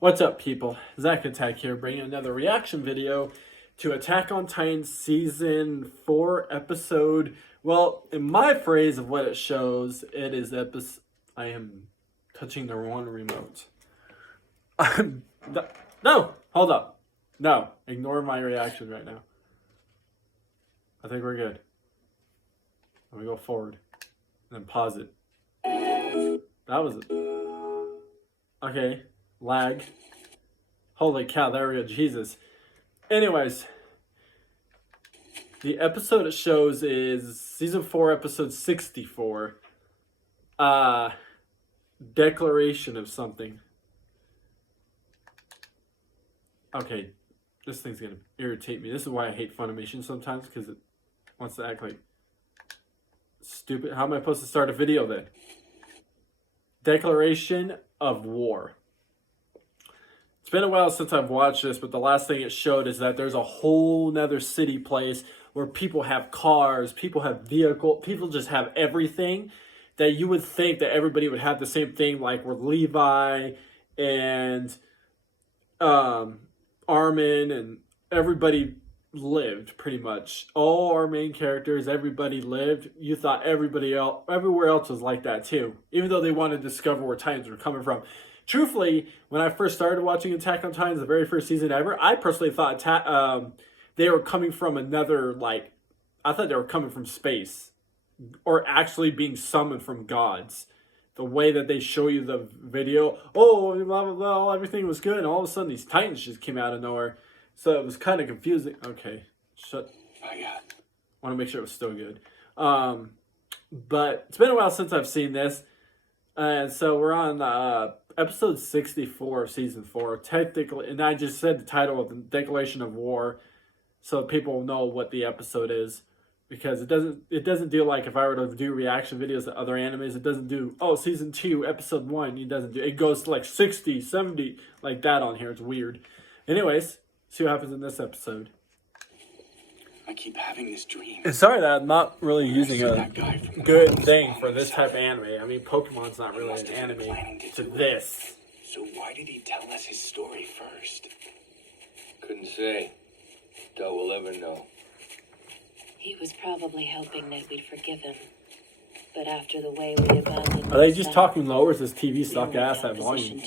What's up, people? Zach Attack here, bringing another reaction video to Attack on Titan Season 4 episode. Well, in my phrase of what it shows, it is episode... I am touching the wrong remote. No! Hold up. No. Ignore my reaction right now. I think we're good. Let me go forward. And then pause it. That was it. Okay. Lag. Holy cow, there we go. Jesus. Anyways, the episode it shows is season 4, episode 64. Declaration of something. Okay, this thing's gonna irritate me. This is why I hate Funimation sometimes, because it wants to act like stupid. How am I supposed to start a video then? Declaration of war. It's been a while since I've watched this, but the last thing it showed is that there's a whole nother city place where people have cars, people have vehicles, people just have everything that you would think that everybody would have the same thing, like where Levi and Armin and everybody lived pretty much. All our main characters, everybody lived. You thought everybody else, everywhere else was like that too, even though they wanted to discover where Titans were coming from. Truthfully, when I first started watching Attack on Titans, the very first season ever, I personally thought they were coming from another, like, I thought they were coming from space, or actually being summoned from gods. The way that they show you the video, oh, blah, blah, blah, everything was good, and all of a sudden these Titans just came out of nowhere. So it was kind of confusing. Okay, shut. I want to make sure it was still good. But it's been a while since I've seen this. And so we're on episode 64 of season 4. Technically, and I just said the title of the Declaration of War, so people know what the episode is, because it doesn't do like if I were to do reaction videos to other animes. It doesn't do season 2 episode 1. It doesn't do. It goes to like 60, 70 like that on here. It's weird. Anyways, see what happens in this episode. I keep having this dream. And sorry that I'm not really using a good thing for this type of anime. I mean, Pokemon's not really an anime to this. So why did he tell us his story first? Couldn't say. Doubt we'll ever know. He was probably hoping that we'd forgive him. But after the way we abandoned... Are they just talking low, or is this TV stuck ass at volume?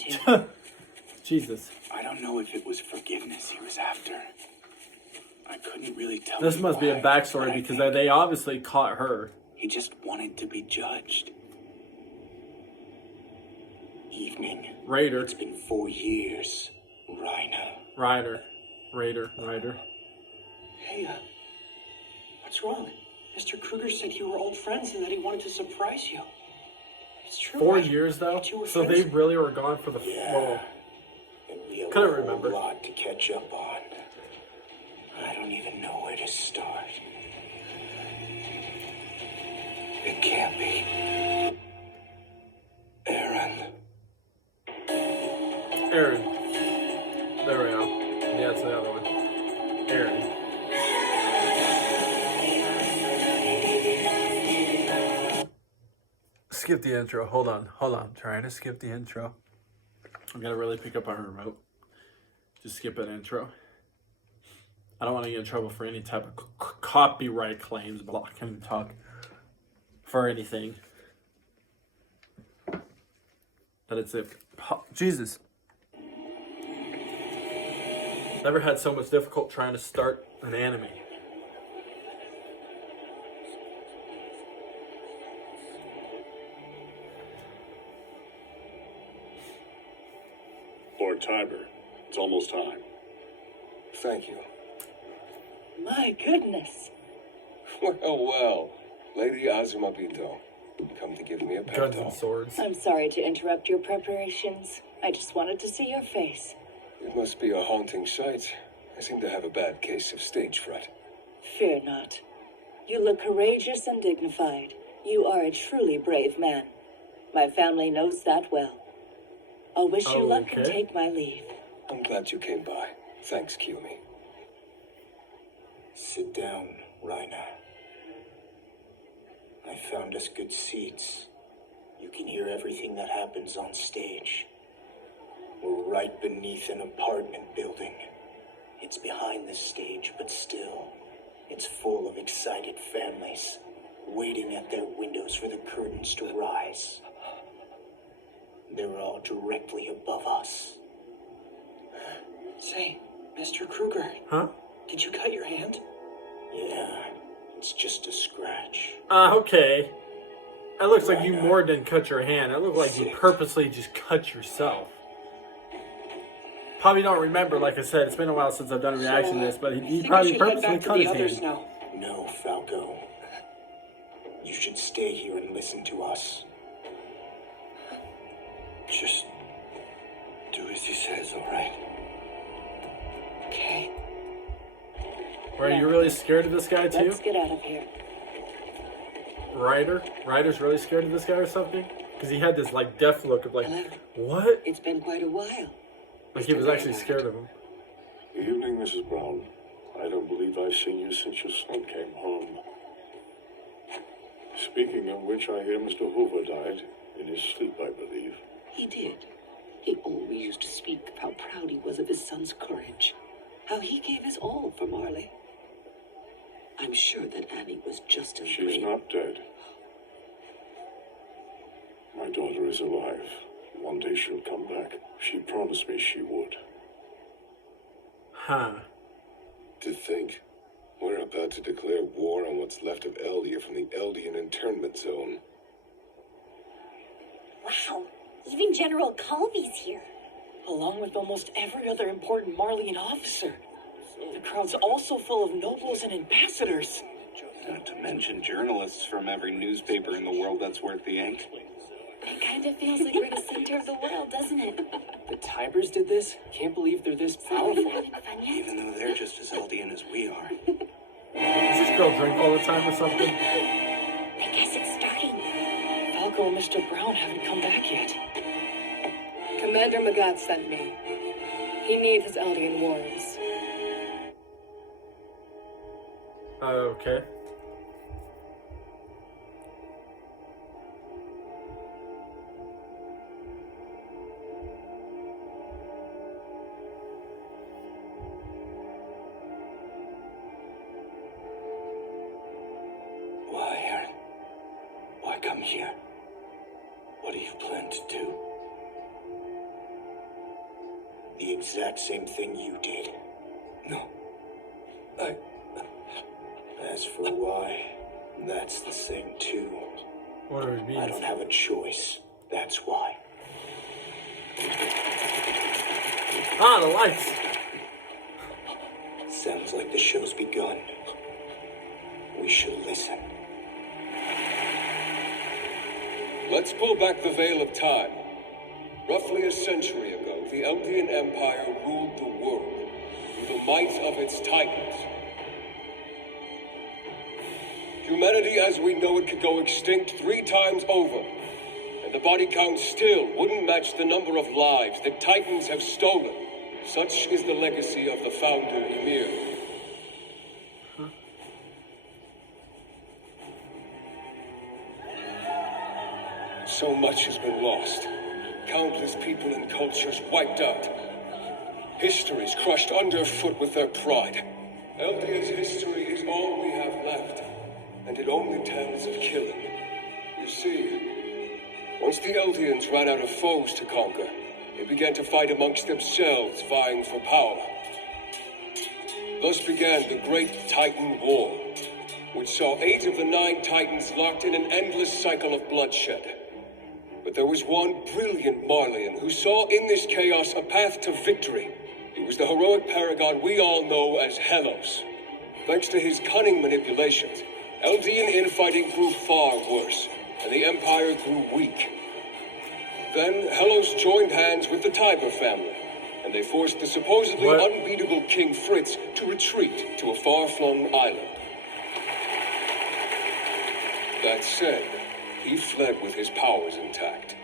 Jesus. I don't know if it was forgiveness he was after. I couldn't really tell. This must be a backstory, because they obviously caught her. He just wanted to be judged. Evening. Raider. It's been 4 years. Raider. Hey, what's wrong? Mr. Kruger said you were old friends and that he wanted to surprise you. It's true. 4 right? years though? So friends? they really were gone for the... Yeah. Couldn't remember. A lot to catch up on. I don't even know where to start. It can't be. Aaron. There we go. Yeah, it's the other one. Aaron. Skip the intro. Hold on. I'm trying to skip the intro. I'm gonna really pick up on her remote. Just skip an intro. I don't want to get in trouble for any type of copyright claims, but I can't even talk for anything. But it's it. Jesus. Never had so much difficult trying to start an anime. Lord Tiber, it's almost time. Thank you. My goodness. Well. Lady Azumabito, come to give me a pep Guns talk. and swords. I'm sorry to interrupt your preparations. I just wanted to see your face. It must be a haunting sight. I seem to have a bad case of stage fright. Fear not. You look courageous and dignified. You are a truly brave man. My family knows that well. I'll wish you luck and take my leave. I'm glad you came by. Thanks, Kiyomi. Sit down, Raina. I found us good seats. You can hear everything that happens on stage. We're right right beneath an apartment building. It's behind the stage, but still, it's full of excited families, waiting at their windows for the curtains to rise. They're all directly above us. Say, Mr. Kruger, Huh? did you cut your hand? Yeah, it's just a scratch. Okay. It looks like you more than cut your hand. It looked like you purposely just cut yourself. Probably don't remember, like I said, it's been a while since I've done a reaction to this, but he probably purposely cut his hand. Now. No, Falco. You should stay here and listen to us. Just do as he says, alright? Okay. Are you really scared of this guy too? Let's get out of here. Ryder's really scared of this guy or something? Because he had this like death look of like, what? It's been quite a while. Like he was actually scared of him. Good evening, Mrs. Brown. I don't believe I've seen you since your son came home. Speaking of which, I hear Mr. Hoover died in his sleep, I believe. He did. He always used to speak of how proud he was of his son's courage, how he gave his all for Marley. I'm sure that Annie was just as She's brave. not dead. My daughter is alive. One day she'll come back. She promised me she would. Huh. To think, we're about to declare war on what's left of Eldia from the Eldian internment zone. Wow, even General Colby's here. Along with almost every other important Marleyan officer. The crowd's also full of nobles and ambassadors. Not to mention journalists from every newspaper in the world that's worth the ink. It kind of feels like we're the center of the world, doesn't it? The Tybers did this? Can't believe they're this So have you powerful. been having fun yet? Even though they're just as Eldian as we are. Does this girl drink all the time or something? I guess it's starting. Falco and Mr. Brown haven't come back yet. Commander Magat sent me. He needs his Eldian warrants. Okay. Why come here? What do you plan to do? The exact same thing you did. No. As for why, that's the same too. What do it mean? I don't have a choice. That's why. Ah, the lights. Sounds like the show's begun. We should listen. Let's pull back the veil of time. Roughly a century ago, the Eldian Empire ruled the world with the might of its titans. Humanity as we know it could go extinct 3 times over, and the body count still wouldn't match the number of lives that titans have stolen. Such is the legacy of the founder, Ymir. So much has been lost. Countless people and cultures wiped out. Histories crushed underfoot with their pride. Eldia's history is all we have left, and it only tells of killing. You see, once the Eldians ran out of foes to conquer, they began to fight amongst themselves, vying for power. Thus began the Great Titan War, which saw 8 of the 9 Titans locked in an endless cycle of bloodshed. But there was one brilliant Marleyan who saw in this chaos a path to victory. He was the heroic paragon we all know as Helos. Thanks to his cunning manipulations, Eldian infighting grew far worse, and the Empire grew weak. Then Helos joined hands with the Tiber family, and they forced the supposedly unbeatable King Fritz to retreat to a far-flung island. That said, he fled with his powers intact,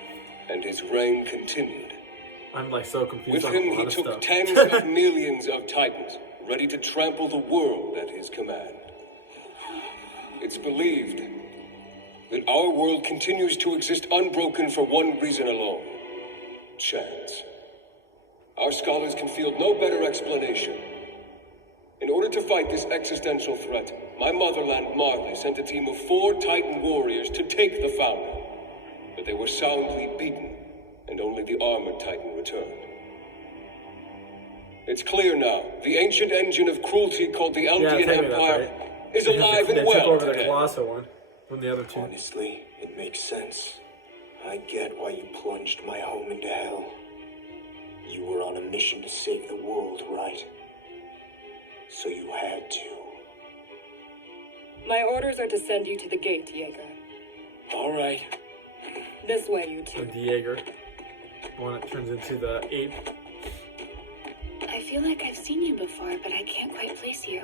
and his reign continued. I'm like so confused With on him, a he lot of took stuff. tens of millions of Titans, ready to trample the world at his command. It's believed that our world continues to exist unbroken for one reason alone: chance. Our scholars can field no better explanation. In order to fight this existential threat, my motherland Marley sent a team of 4 Titan warriors to take the Founder. But they were soundly beaten, and only the armored Titan returned. It's clear now, the ancient engine of cruelty called the Eldian Empire is alive and well. They took over the today. Colossal one from the other 2. Honestly, it makes sense. I get why you plunged my home into hell. You were on a mission to save the world, right? So you had to. My orders are to send you to the gate, Jaeger. All right. This way, you The two. Jaeger. One that turns into the ape. I feel like I've seen you before, but I can't quite place you.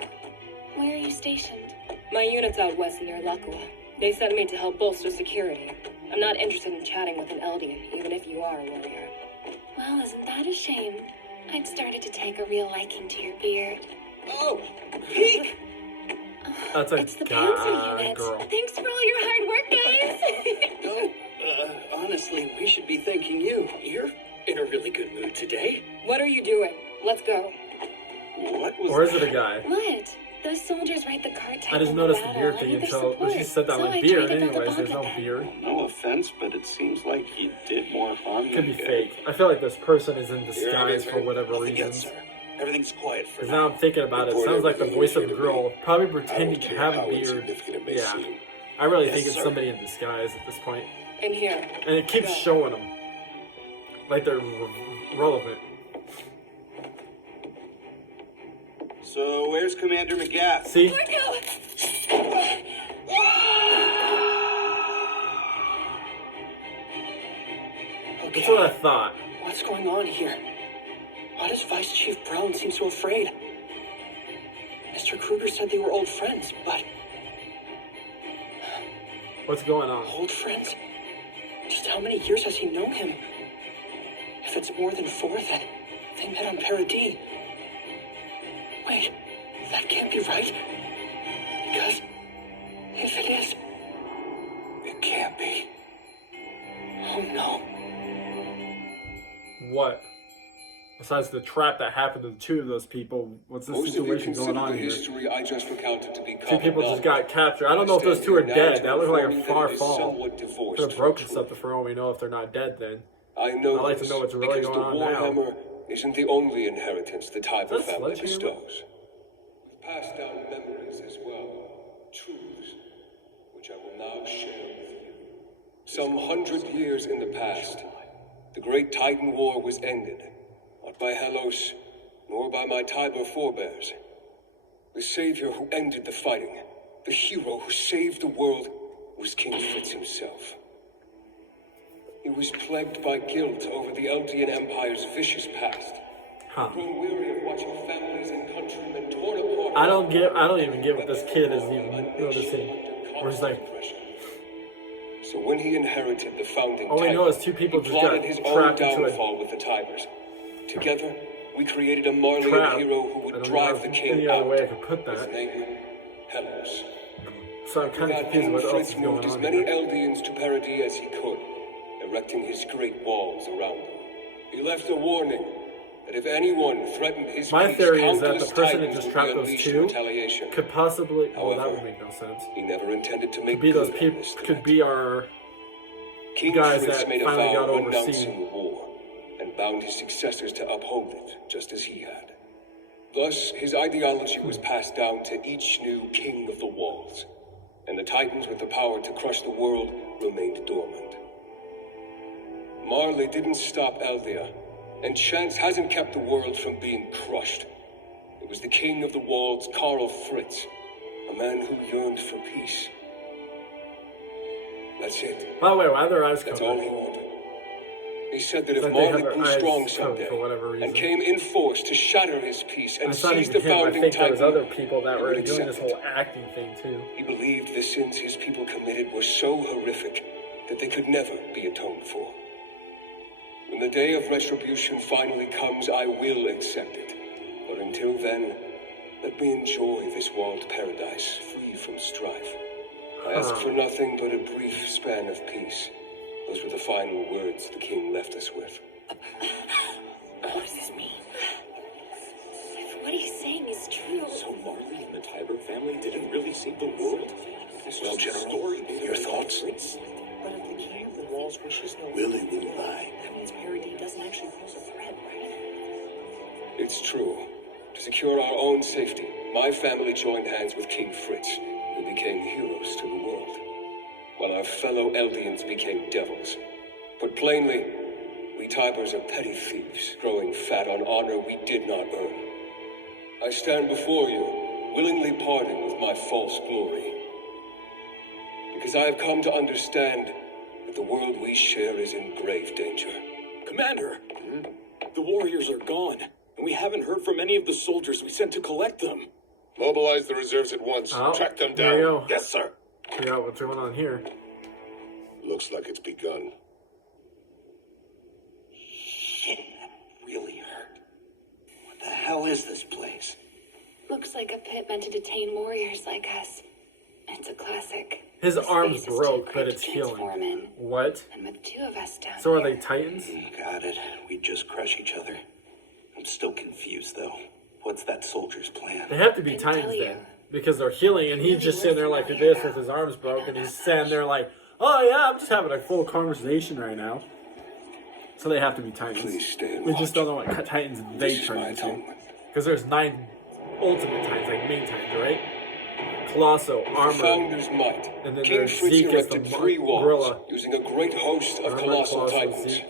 Where are you stationed? My unit's out west near Lakua. They sent me to help bolster security. I'm not interested in chatting with an Eldian, even if you are a warrior. Well, isn't that a shame? I'd started to take a real liking to your beard. Oh, Peek! That's a It's the Panzer unit. girl. Thanks for all your hard work, guys. No, honestly, we should be thanking you. You're in a really good mood today. What are you doing? Let's go. What was Or is it a guy? What? Those soldiers write the card type I just on noticed the battle. beard I thing need their until support. she said that So with I beard. tried to build a Anyways, there's bond no with beard. No offense, but it seems like he did more harm Could than be good. fake. I feel like this person is in Here, disguise for whatever Nothing yet, reason. sir. Everything's quiet for Because now. now I'm thinking about it, it Report sounds like the everything voice of a you girl, probably I pretending don't to care have a how beard. insignificant it may Yeah. seem. I really Yes, think it's sir. somebody in disguise at this point. In here. And it keeps Go. showing them. Like they're relevant. So, where's Commander McGath? See? That's what I thought. What's going on here? Why does Vice Chief Brown seem so afraid? Mr. Kruger said they were old friends, but What's going on? old friends? Just how many years has he known him? If it's more than 4, then they met on Paradis. Wait, that can't be right. Because if it is, it can't be. Oh no. What? Besides the trap that happened to 2 of those people, what's the Most of you situation consider going on the here? history I just recounted to be 2 people just got captured. I don't know if those 2 are dead. That looked like a far fall. Could have broken something for all we know if they're not dead then. I know I'd like to this know what's really because going on the now. Warhammer isn't the only inheritance the Tiber Is that family sledgehammer? bestows. We've passed down memories as well, truths, which I will now share with you. Some 100 years in the past, the Great Titan War was ended, not by Helos, nor by my Tiber forebears. The savior who ended the fighting, the hero who saved the world, was King Fritz himself. He was plagued by guilt over the Eldian Empire's vicious past. Huh. Grown weary of watching families and countrymen torn apart. I don't even get what this kid is even noticing. Where he's like, So when he inherited the founding all I know Titan, is 2 people he just got plotted his own trapped into a downfall with the Tigers. Together, we created a Marleyan trap. hero who I would don't drive know the if king any out. other way I could put His that. name, Helos. So I'm kind of That confused King what else Fritz is moved going as on many here. Eldians to Paradis as he could, erecting his great walls around them. He left a warning that if anyone threatened his My peace, theory is that the countless person that Titans just would trapped be those unleashed in 2 retaliation. could possibly. Well, that However, would make no sense. He never intended to make Could be those good on people. this Could threat. be our King guys Fritz that made a finally got vow overseas. renouncing the war, and bound his successors to uphold it, just as he had. Thus, his ideology was passed down to each new king of the walls, and the Titans with the power to crush the world remained dormant. Marley didn't stop Eldia, and chance hasn't kept the world from being crushed. It was the king of the walls, Karl Fritz, a man who yearned for peace. That's it. By the way, why are their eyes That's all covered? he wanted. He said that It's if like they Marley have grew their eyes strong covered someday for whatever reason. and came in force to shatter his peace and It's not seize even the him. I founding think there was Titan, other people that he were would doing accept this it. whole acting thing too. He believed the sins his people committed were so horrific that they could never be atoned for. When the day of retribution finally comes, I will accept it. But until then, let me enjoy this walled paradise, free from strife. I ask for nothing but a brief span of peace. Those were the final words the king left us with. What does this mean? it's true. So Marley and the Tiber family didn't really save the world? Well, General, your thoughts? But if the king of the walls wishes no Willie wouldn't lie. that means Paradis doesn't actually pose a threat, right? It's true. To secure our own safety, my family joined hands with King Fritz. We became heroes to the world, while our fellow Eldians became devils. Put plainly, we Tibers are petty thieves, growing fat on honor we did not earn. I stand before you, willingly parting with my false glory, because I have come to understand that the world we share is in grave danger. Commander, the warriors are gone, and we haven't heard from any of the soldiers we sent to collect them. Mobilize the reserves at once. Oh, Track them there down. you go. Yes, sir. Figure out what's going on here. Looks like it's begun. Shit, that really hurt. What the hell is this place? Looks like a pit meant to detain warriors like us. It's a classic. His This arm's space is broke, too but quick it's to healing. transform in. What? And with two of us down So are here, they Titans? Got it. We just crush each other. I'm still confused, though. What's that soldier's plan? They have to be I can Titans tell then. you. Because they're healing, and he's just sitting there like this with his arms broke, and he's standing there like, oh yeah, I'm just having a full conversation right now. So they have to be Titans. Please stay and We just watch. don't know what Titans they This is turn my into. atonement. Because there's 9 ultimate Titans, like main Titans, right? Colosso, Armor, Founder's might. and then King there's Fritz Zeke as the erected 3 walls, gorilla. using a great host of Armor, colossal Colosso, titans. Zeke,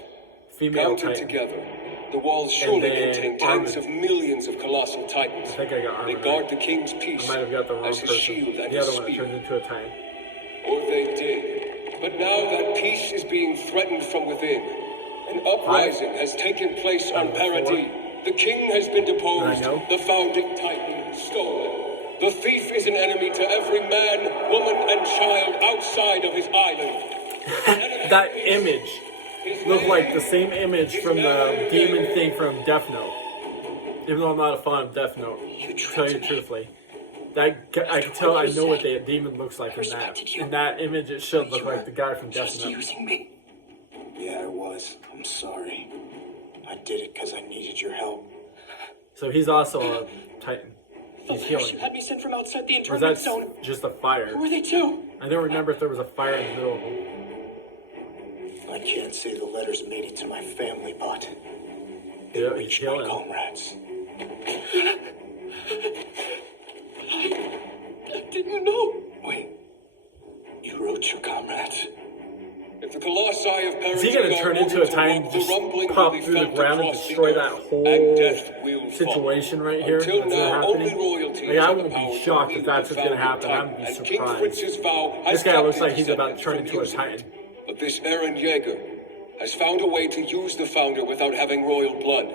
female Counted Titan. together, the walls surely then contain tens Armor. of millions of colossal titans. I think I got They Armor. guard Right? the king's peace I might have got the wrong as his person. shield and The his other one that spear. turns into a Titan. Or they did. But now that peace is being threatened from within. An uprising has taken place on Number Paradis. The king has been deposed. I know. The founding titan stolen. The thief is an enemy to every man, woman, and child outside of his island. That image looked like the same image from the demon thing from Death Note. Even though I'm not a fan of Death Note, to tell you truthfully. I can tell, I know what the demon looks like in that. In that image, it should look like the guy from Death Just Note. using me. Yeah, I was. I'm sorry. I did it because I needed your help. So he's also a Titan. The He's letters healing. you had me sent from outside the Or is internment that zone. just a fire? Who are they too? I don't remember if there was a fire in the middle of them. I can't say the letters made it to my family, but they Yeah, he's reached my healing. comrades. I didn't know. Wait, you wrote your comrades? If the colossi of Paradis Is he gonna turn into a Titan, the just rumbling pop will be through the felt ground and across the destroy earth, that and whole death will follow. situation right here? Until That's now, only happening? royalty Like, I has won't the be power to shocked if wield that's the what's gonna founding happen. I'm titan, gonna be and King surprised. Fritz's vow has This guy stopped looks like his he's about to descendants turn from into a using it. Titan. But this Eren Yeager has found a way to use the founder without having royal blood,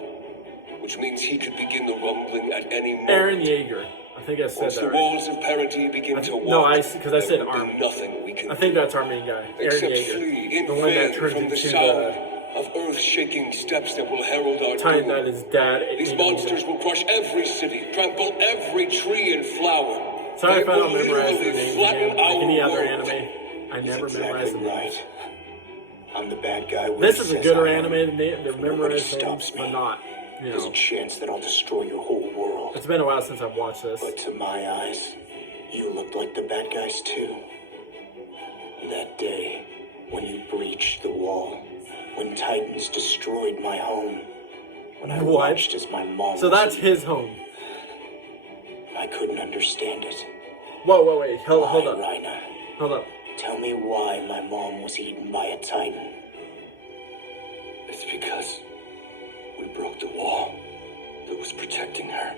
which means he could begin the rumbling at any moment. Eren Yeager. I think I said Once that the right. walls of Paradis begin to walk, No, because I said there will be Armin. nothing we can I think that's our main guy, Eren except Yeager. flee in The one that vain turns from the into sound the of earth-shaking steps that will herald our Titan doom. that his dad These ate. monsters will crush every city, trample every tree and flower. Sorry if I They don't will memorize their literally names flatten again. Like our any other world. anime, I never He's memorize the exactly names. right. I'm the bad guy. This is a says gooder I am. animated name. They're Nobody memorized names, stops but me. not. You There's a know, chance that I'll destroy your whole world. it's been a while since I've watched this. But to my eyes, you looked like the bad guys too. That day, when you breached the wall, when Titans destroyed my home, when I What? watched as my mom So was that's eaten, his home. I couldn't understand it. Whoa, wait, hold Why, up, Raina? hold up. Tell me why my mom was eaten by a Titan. It's because we broke the wall that was protecting her,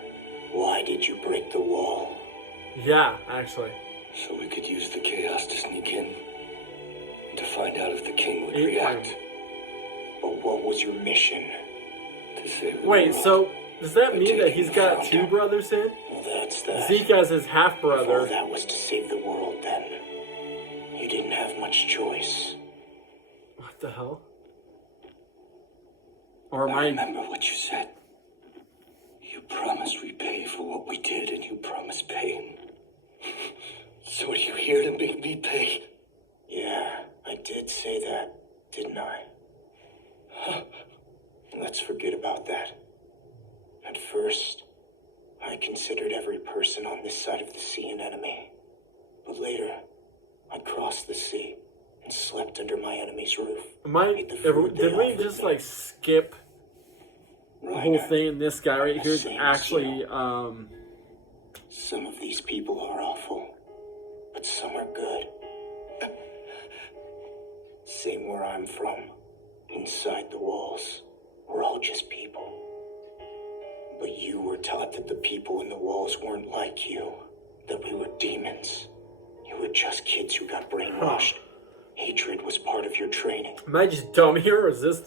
Why did you break the wall? Yeah, actually. so we could use the chaos to sneak in and to find out if the king would Eight react. times. But what was your mission? To save the Wait, world. so does that mean that he's got 2 brothers in? Well, that's that. Zeke as his half If all brother. that was to save the world, then you didn't have much choice. What the hell? Or am I I? remember what you said. You promised we'd pay for what we did, and you promised pain. So are you here to make me pay? Yeah, I did say that, didn't I? Let's forget about that. At first, I considered every person on this side of the sea an enemy. But later, I crossed the sea and slept under my enemy's roof. Did we just like skip the whole thing? And this guy right here is actually Some of these people are awful, but some are good. Same where I'm from. Inside the walls, we're all just people. But you were taught that the people in the walls weren't like you, that we were demons. You were just kids who got brainwashed. Hatred was part of your training. Am I just dumb here, or is this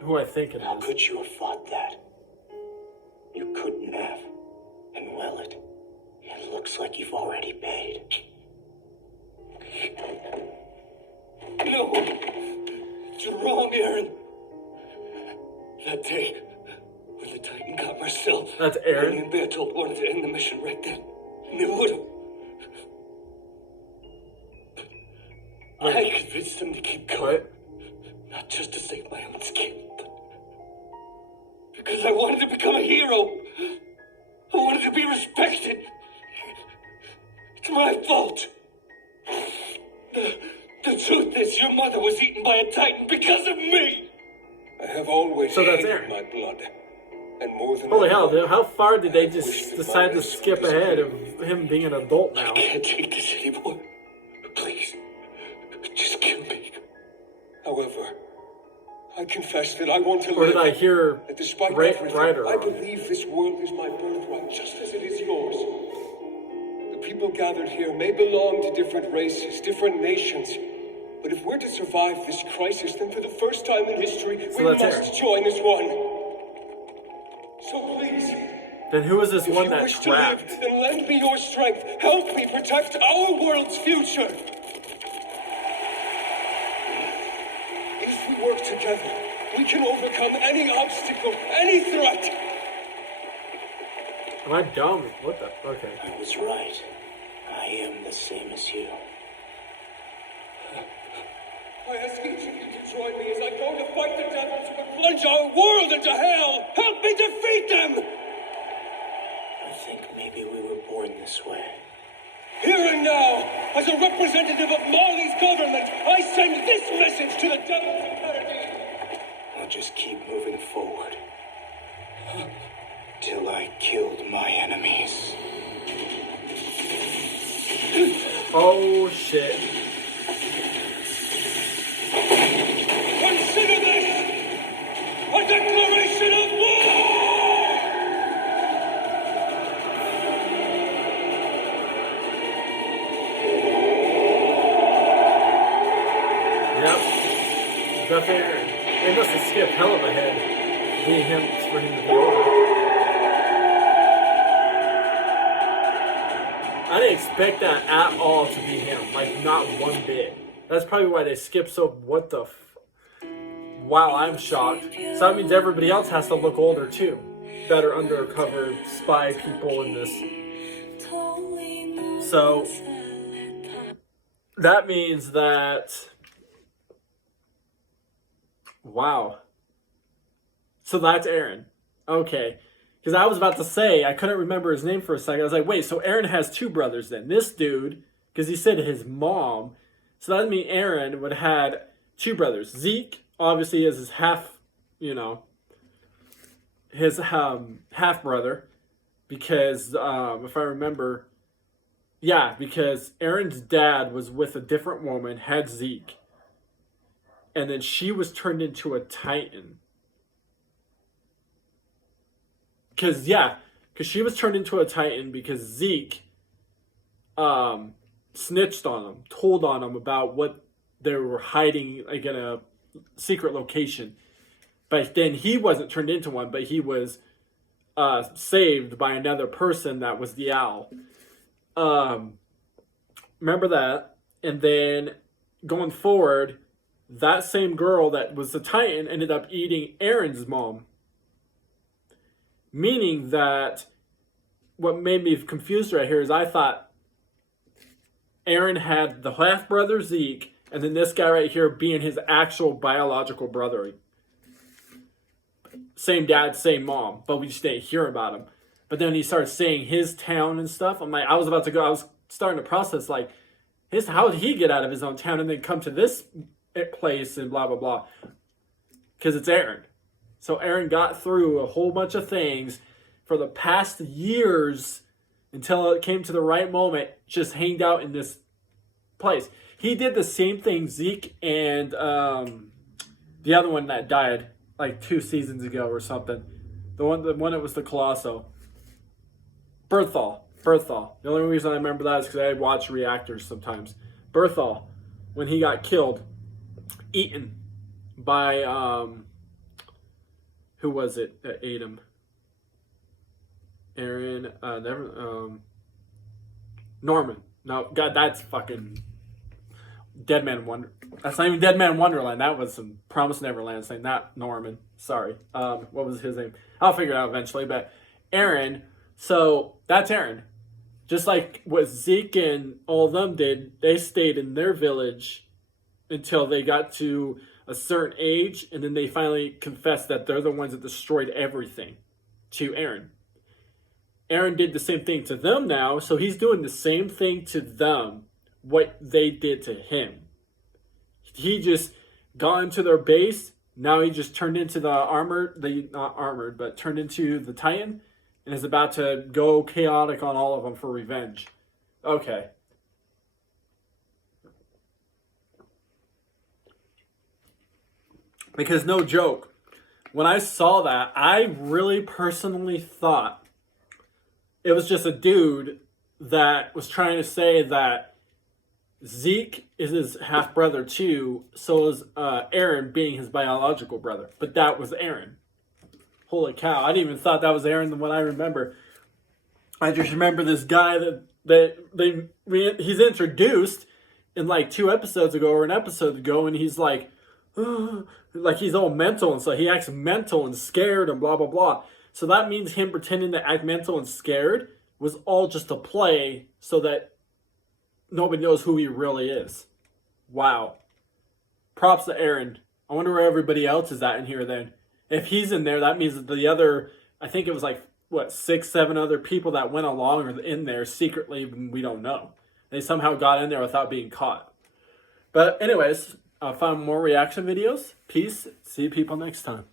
who I think it is? How could you have fought that? You couldn't have. And well, it looks like you've already paid. No! You're wrong, Aaron. That day, when the Titan got Marcel, that's Aaron. And Bertolt wanted to end the mission right then. And they would have. I convinced them to keep going. What? Not just to save my own skin, but because I wanted to become a hero. I wanted to be respected. It's my fault. The truth is, your mother was eaten by a Titan because of me. I have always hated my blood. And more than holy hell, dude, how far did they just decide to skip ahead of him being an adult now? I can't take this anymore. Please, just kill me. However, I confess that I want to live. Or did I hear that despite everything, I believe this world is my birthright, just as it is yours. The people gathered here may belong to different races, different nations. But if we're to survive this crisis, then for the first time in history, we must join as one. So please. Then who is this one that's trapped? Then lend me your strength. Help me protect our world's future. If we work together, we can overcome any obstacle, any threat. Am I dumb? What the? Okay. I was right. I am the same as you. I ask each of you to join me as I go to fight the devils who would plunge our world into hell. Help me defeat them! I think maybe we were born this way. Here and now, as a representative of Marley's government, I send this message to the devils of Paradis. I'll just keep moving forward. Till I killed my enemies. Oh shit. Consider this a declaration of war! Yep. Definitely. They must have skipped hell of ahead. Being him for him to be over. I didn't expect that at all to be him. Like, not one bit. That's probably why they skipped so... What the wow, I'm shocked. So that means everybody else has to look older, too. That are undercover spy people in this. So... that means that... Wow. So that's Aaron. Okay. Because I was about to say, I couldn't remember his name for a second. I was like, wait, so Aaron has two brothers then. This dude, because he said his mom. So that would mean Aaron would have had two brothers. Zeke, obviously, is his his half-brother. Because, if I remember, yeah, because Aaron's dad was with a different woman, had Zeke. And then she was turned into a Titan. Because she was turned into a Titan because Zeke snitched on him, told on him about what they were hiding, like in a secret location. But then he wasn't turned into one, but he was saved by another person that was the owl. Remember that. And then going forward, that same girl that was the Titan ended up eating Aaron's mom. Meaning that what made me confused right here is I thought Aaron had the half-brother Zeke, and then this guy right here being his actual biological brother. Same dad, same mom, but we just didn't hear about him. But then he started saying his town and stuff. I'm like, I was about to go. I was starting to process like, how did he get out of his own town and then come to this place and blah blah blah? Because it's Aaron. So Aaron got through a whole bunch of things for the past years until it came to the right moment. Just hanged out in this place. He did the same thing Zeke and the other one that died like 2 seasons ago or something. The one that was the Colosso. Berthal. The only reason I remember that is because I watch reactors sometimes. Berthal, when he got killed, eaten by who was it that ate him? Aaron, Norman. No, God, that's fucking Dead Man Wonder. That's not even Dead Man Wonderland. That was some Promise Neverland thing. Not Norman. Sorry. What was his name? I'll figure it out eventually. But Aaron. So that's Aaron. Just like what Zeke and all of them did, they stayed in their village until they got to a certain age, and then they finally confessed that they're the ones that destroyed everything to Aaron. Aaron did the same thing to them now, so he's doing the same thing to them, what they did to him. He just got into their base, now he just turned into not armored, but turned into the Titan, and is about to go chaotic on all of them for revenge. Okay. Because no joke, when I saw that, I really personally thought it was just a dude that was trying to say that Zeke is his half-brother too, so is Aaron being his biological brother. But that was Aaron. Holy cow, I didn't even thought that was Aaron than what I remember. I just remember this guy he's introduced in like 2 episodes ago or an episode ago, and he's like, like he's all mental, and so he acts mental and scared and blah blah blah. So that means him pretending to act mental and scared was all just a play so that nobody knows who he really is. Wow. Props to Aaron. I wonder where everybody else is at in here then. If he's in there, that means that the other, I think it was like, 6, 7 other people that went along are in there secretly, we don't know. They somehow got in there without being caught. But anyways, I'll find more reaction videos. Peace. See you people next time.